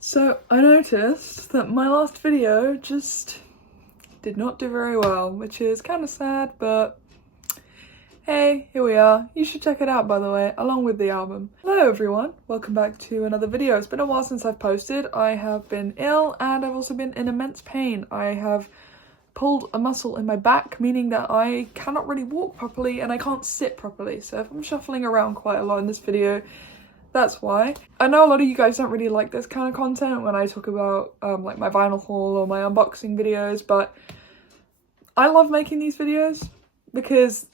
So I noticed that my last video just did not do very well, which is kind of sad, but hey, here we are. You should check it out, by the way, along with the album. Hello everyone, welcome back to another video. It's been a while since I've posted. I have been ill and I've also been in immense pain. I have pulled a muscle in my back, meaning that I cannot really walk properly and I can't sit properly. So if I'm shuffling around quite a lot in this video, that's why. I know a lot of you guys don't really like this kind of content when I talk about like my vinyl haul or my unboxing videos, but I love making these videos because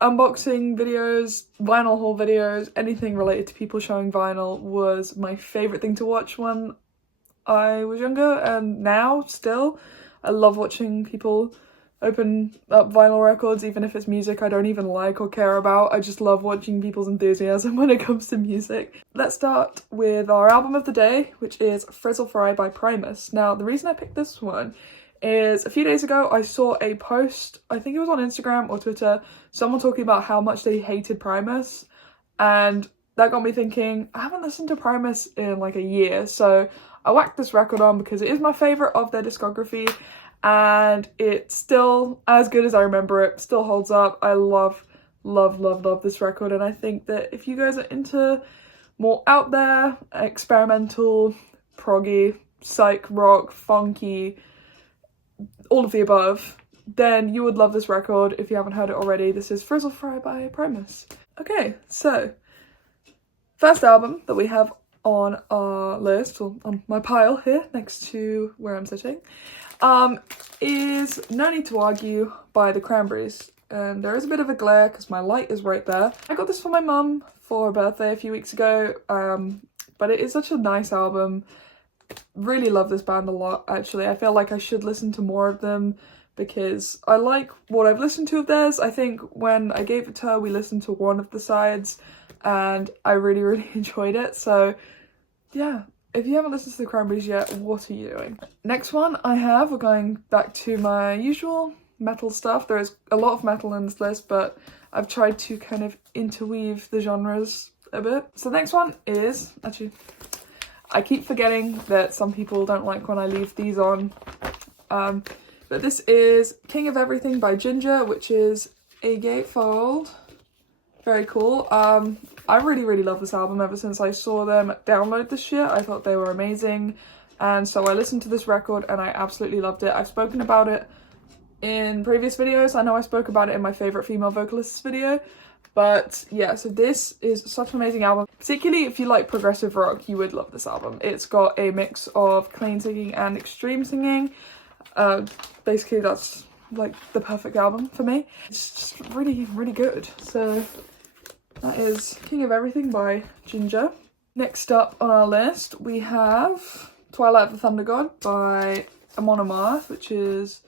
unboxing videos, vinyl haul videos, anything related to people showing vinyl was my favourite thing to watch when I was younger, and now still I love watching people open up vinyl records, even if it's music I don't even like or care about. I just love watching people's enthusiasm when it comes to music. Let's start with our album of the day, which is Frizzle Fry by Primus. Now, the reason I picked this one is a few days ago I saw a post, I think it was on Instagram or Twitter, someone talking about how much they hated Primus, and that got me thinking, I haven't listened to Primus in like a year, so I whacked this record on because it is my favourite of their discography, and it's still as good as I remember it, still holds up. I love this record, and I think that if you guys are into more out there, experimental, proggy, psych rock, funky, all of the above, then you would love this record if you haven't heard it already. This is Frizzle Fry by Primus. Okay, so first album that we have on our list, or on my pile here next to where I'm sitting, is No Need to Argue by the Cranberries. And there is a bit of a glare because my light is right there. I got this for my mum for her birthday a few weeks ago, but it is such a nice album. Really love this band a lot, actually. I feel like I should listen to more of them because I like what I've listened to of theirs. I think when I gave it to her, we listened to one of the sides and I really enjoyed it. So yeah, if you haven't listened to the Cranberries yet, what are you doing? Next one we're going back to my usual metal stuff. There is a lot of metal in this list, but I've tried to kind of interweave the genres a bit. So the next one is, actually, I keep forgetting that some people don't like when I leave these on, but this is King of Everything by Ginger, which is a gatefold. Very cool. I really love this album ever since I saw them download this year. I thought they were amazing, and so I listened to this record and I absolutely loved it. I've spoken about it in previous videos. I know I spoke about it in my favourite female vocalists video, but yeah, so this is such an amazing album. Particularly if you like progressive rock, you would love this album. It's got a mix of clean singing and extreme singing. Basically that's like the perfect album for me. It's just really good. So that is King of Everything by Ginger. Next up on our list we have Twilight of the Thunder God by Amon Amarth, which is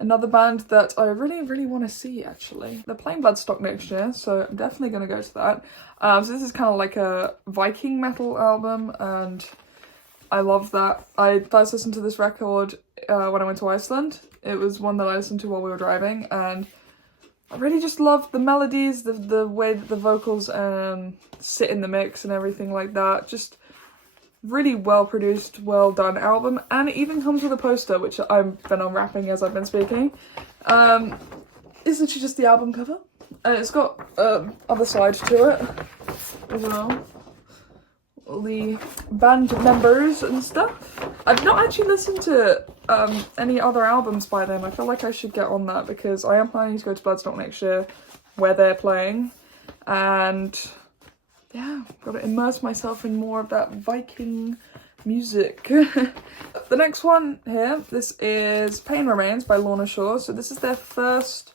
another band that I really want to see, actually. They're playing Bloodstock next year, so I'm definitely going to go to that. So this is kind of like a Viking metal album, and I love that. I first listened to this record when I went to Iceland. It was one that I listened to while we were driving, and I really just love the melodies, the way that the vocals sit in the mix and everything like that. Just really well produced, well done album, and it even comes with a poster, which I've been unwrapping as I've been speaking. It's literally just the album cover, and it's got other sides to it as well. All the band members and stuff. I've not actually listened to any other albums by them. I feel like I should get on that because I am planning to go to Bloodstock next year where they're playing, and yeah, gotta immerse myself in more of that Viking music. The next one here, this is Pain Remains by Lorna Shore. So this is their first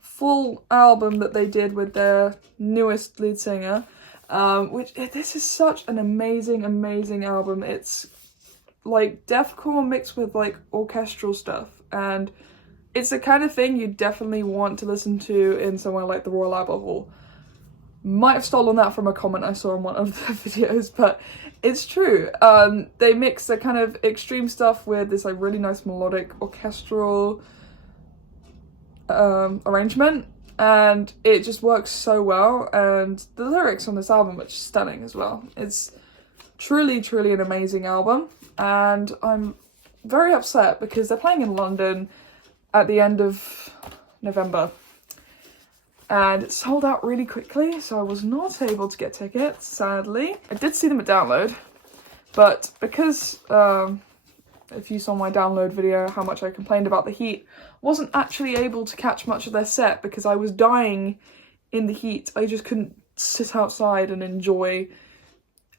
full album that they did with their newest lead singer, this is such an amazing album. It's like deathcore mixed with like orchestral stuff, and it's the kind of thing you definitely want to listen to in somewhere like the Royal Albert Hall. Might have stolen that from a comment I saw in one of the videos, but it's true. They mix the kind of extreme stuff with this like really nice melodic orchestral arrangement, and it just works so well. And the lyrics on this album are just stunning as well. It's Truly, truly an amazing album, and I'm very upset because they're playing in London at the end of November, and it sold out really quickly, so I was not able to get tickets, sadly. I did see them at Download, but because, if you saw my Download video, how much I complained about the heat, wasn't actually able to catch much of their set because I was dying in the heat. I just couldn't sit outside and enjoy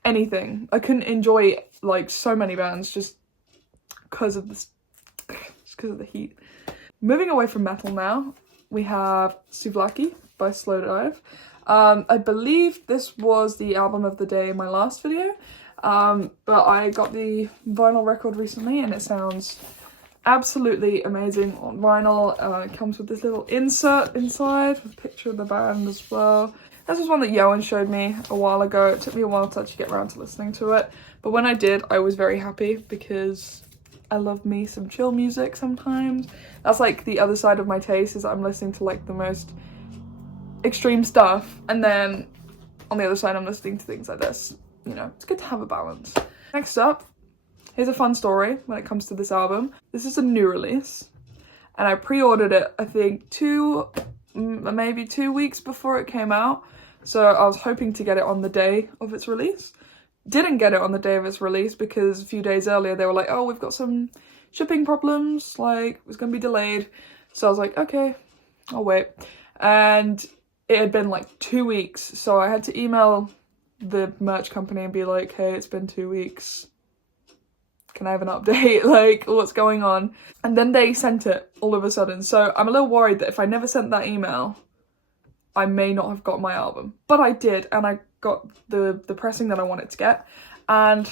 anything. I couldn't enjoy like so many bands just because of this, just because of the heat. Moving away from metal now, we have Souvlaki by Slowdive. I believe this was the album of the day in my last video, but I got the vinyl record recently and it sounds absolutely amazing on vinyl. It comes with this little insert inside with a picture of the band as well. This was one that Johan showed me a while ago. It took me a while to actually get around to listening to it, but when I did, I was very happy because I love me some chill music sometimes. That's like the other side of my taste, is I'm listening to like the most extreme stuff, and then on the other side I'm listening to things like this. You know, it's good to have a balance. Next up, here's a fun story when it comes to this album. This is a new release, and I pre-ordered it I think maybe 2 weeks before it came out, so I was hoping to get it on the day of its release. Didn't get it on the day of its release because a few days earlier they were like, oh, we've got some shipping problems, like it's gonna be delayed. So I was like, okay, I'll wait. And it had been like 2 weeks, so I had to email the merch company and be like, hey, it's been 2 weeks, can I have an update? Like, what's going on? And then they sent it all of a sudden, so I'm a little worried that if I never sent that email, I may not have got my album. But I did, and I got the pressing that I wanted to get, and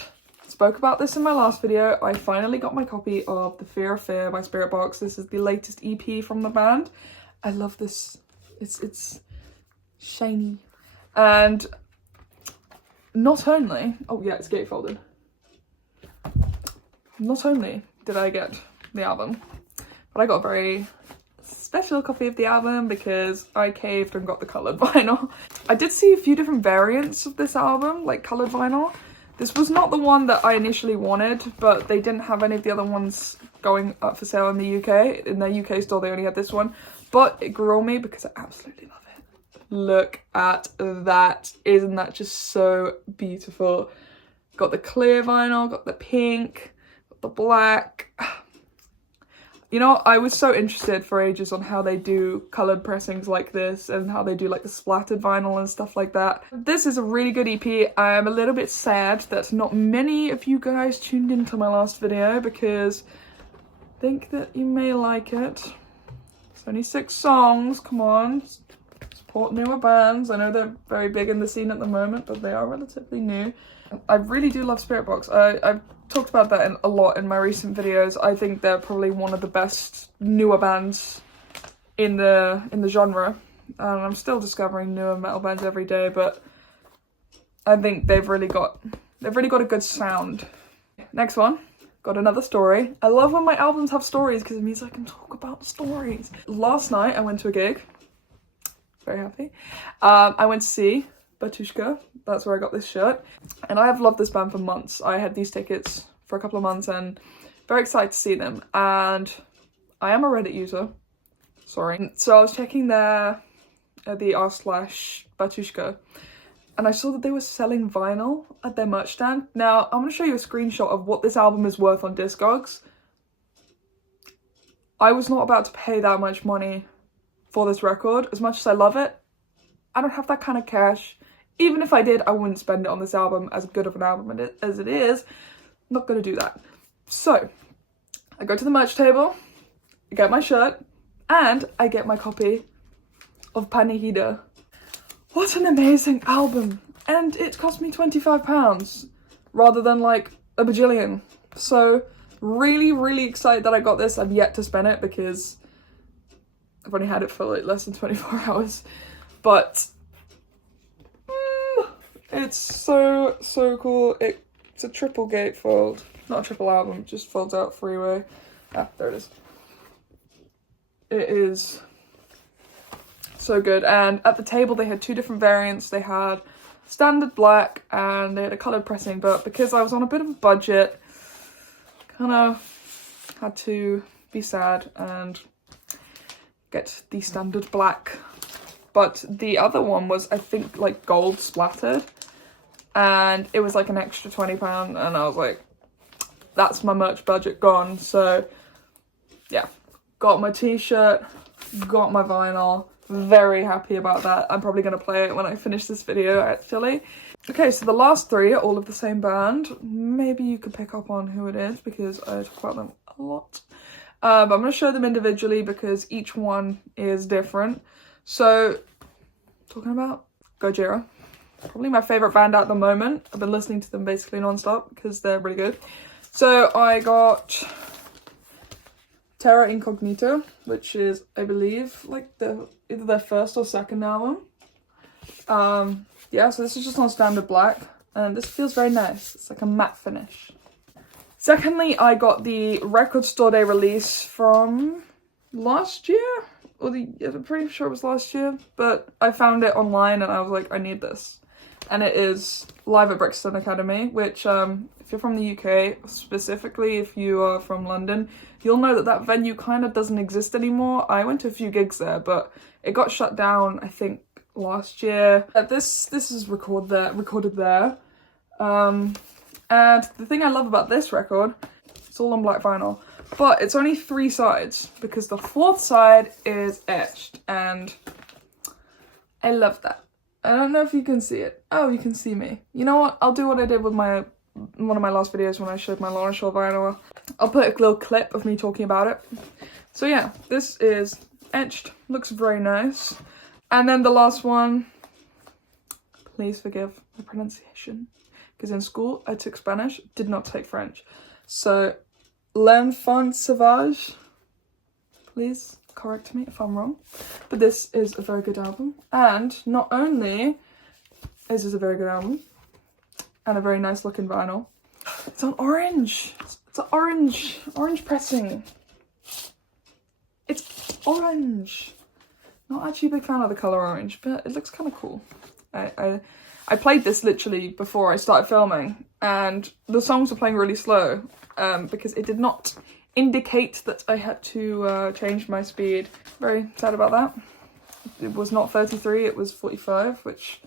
spoke about this in my last video. I finally got my copy of The Fear of Fear by Spiritbox. This is the latest EP from the band. I love this. It's shiny. And not only, oh yeah, it's gatefolded. Not only did I get the album, but I got a very special copy of the album because I caved and got the coloured vinyl. I did see a few different variants of this album, like coloured vinyl. This was not the one that I initially wanted, but they didn't have any of the other ones going up for sale in the UK. In their UK store, they only had this one, but it grew on me because I absolutely love it. Look at that. Isn't that just so beautiful? Got the clear vinyl, got the pink, got the black. You know, I was so interested for ages on how they do coloured pressings like this and how they do like the splattered vinyl and stuff like that. This is a really good EP. I'm a little bit sad that not many of you guys tuned into my last video because I think that you may like it. It's only 6 songs, come on. Support newer bands. I know they're very big in the scene at the moment, but they are relatively new. I really do love Spiritbox. I've talked about that a lot in my recent videos. I think they're probably one of the best newer bands in the genre. I'm still discovering newer metal bands every day, but I think they've really got a good sound. Next one, got another story. I love when my albums have stories because it means I can talk about stories. Last night I went to a gig. Very happy. I went to see Batushka. That's where I got this shirt, and I have loved this band for months. I had these tickets for a couple of months and very excited to see them, and I am a Reddit user, sorry. So I was checking the r/Batushka, and I saw that they were selling vinyl at their merch stand. Now I'm going to show you a screenshot of what this album is worth on Discogs. I was not about to pay that much money for this record. As much as I love it, I don't have that kind of cash. Even if I did, I wouldn't spend it on this album, as good of an album as it is. I'm not gonna do that. So, I go to the merch table, I get my shirt, and I get my copy of Panihida. What an amazing album! And it cost me £25, rather than like a bajillion. So, really, really excited that I got this. I've yet to spend it because I've only had it for like less than 24 hours. But it's so cool. It's a triple gatefold, not a triple album, it just folds out three-way. Ah, there it is. It is so good. And at the table they had 2 different variants. They had standard black, and they had a coloured pressing, but because I was on a bit of a budget, kind of had to be sad and get the standard black. But the other one was, I think, like gold splattered, and it was like an extra £20, and I was like, that's my merch budget gone. So yeah, got my t-shirt, got my vinyl, very happy about that. I'm probably going to play it when I finish this video, actually. Okay, so the last three are all of the same band. Maybe you could pick up on who it is because I talk about them a lot. But I'm going to show them individually because each one is different. So, talking about Gojira, probably my favourite band at the moment. I've been listening to them basically non-stop because they're really good. So I got Terra Incognito, which is, I believe, like either their first or second album. Yeah, so this is just on standard black, and this feels very nice. It's like a matte finish. Secondly, I got the Record Store Day release from last year, I'm pretty sure it was last year, but I found it online and I was like, I need this. And it is Live at Brixton Academy, which if you're from the UK, specifically if you are from London, you'll know that that venue kind of doesn't exist anymore. I went to a few gigs there, but it got shut down, I think, last year. This is recorded there. And the thing I love about this record, it's all on black vinyl, but it's only 3 sides because the 4th side is etched, and I love that. I don't know if you can see it. Oh, you can see me. You know what? I'll do what I did with one of my last videos when I showed my Lauren Shaw vinyl. I'll put a little clip of me talking about it. So yeah, this is etched. Looks very nice. And then the last one, please forgive the pronunciation, because in school I took Spanish, did not take French. So, L'Enfant Sauvage, please correct me if I'm wrong. But this is a very good album, and not only is this a very good album and a very nice looking vinyl, it's on orange. It's an orange pressing. It's orange. Not actually a big fan of the colour orange, but it looks kind of cool. I played this literally before I started filming, and the songs were playing really slow because it did not indicate that I had to change my speed. Very sad about that. It was not 33, it was 45, which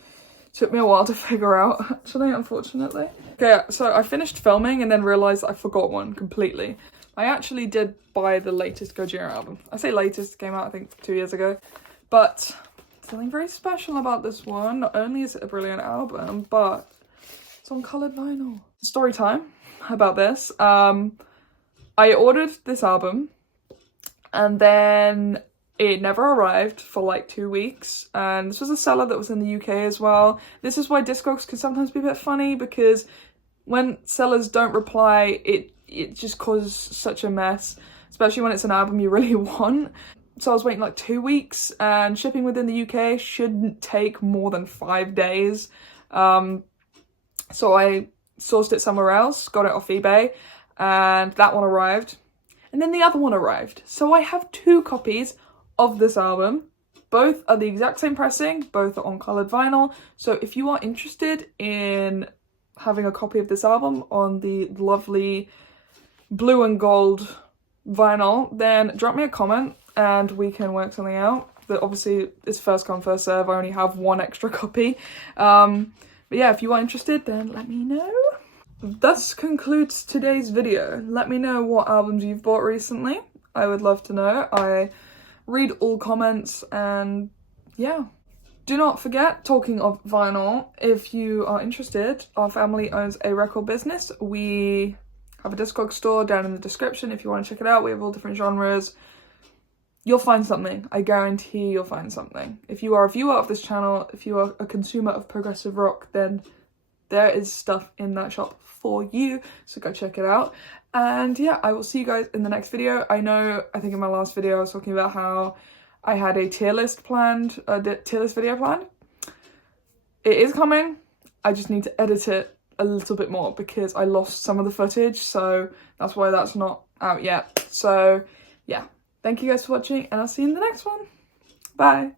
took me a while to figure out, actually, unfortunately. Okay, so I finished filming and then realised I forgot one completely. I actually did buy the latest Gojira album. I say latest, it came out I think 2 years ago. But something very special about this one. Not only is it a brilliant album, but it's on coloured vinyl. Story time about this. I ordered this album and then it never arrived for like 2 weeks. And this was a seller that was in the UK as well. This is why Discogs can sometimes be a bit funny, because when sellers don't reply, it just causes such a mess, especially when it's an album you really want. So I was waiting like 2 weeks, and shipping within the UK shouldn't take more than 5 days. So I sourced it somewhere else, got it off eBay, and that one arrived. And then the other one arrived. So I have 2 copies of this album. Both are the exact same pressing, both are on coloured vinyl. So if you are interested in having a copy of this album on the lovely blue and gold vinyl, then drop me a comment and we can work something out. But obviously it's first come first serve. I only have 1 extra copy. But yeah, if you are interested, then let me know. Thus concludes today's video. Let me know what albums you've bought recently. I would love to know. I read all comments, and yeah. Do not forget, talking of vinyl, if you are interested, our family owns a record business. We have a Discogs store down in the description if you want to check it out. We have all different genres. You'll find something. I guarantee you'll find something. If you are a viewer of this channel, if you are a consumer of progressive rock, then there is stuff in that shop for you. So go check it out. And yeah, I will see you guys in the next video. I think in my last video I was talking about how I had a tier list planned, tier list video planned. It is coming. I just need to edit it a little bit more because I lost some of the footage. So that's why that's not out yet. So yeah. Thank you guys for watching, and I'll see you in the next one. Bye!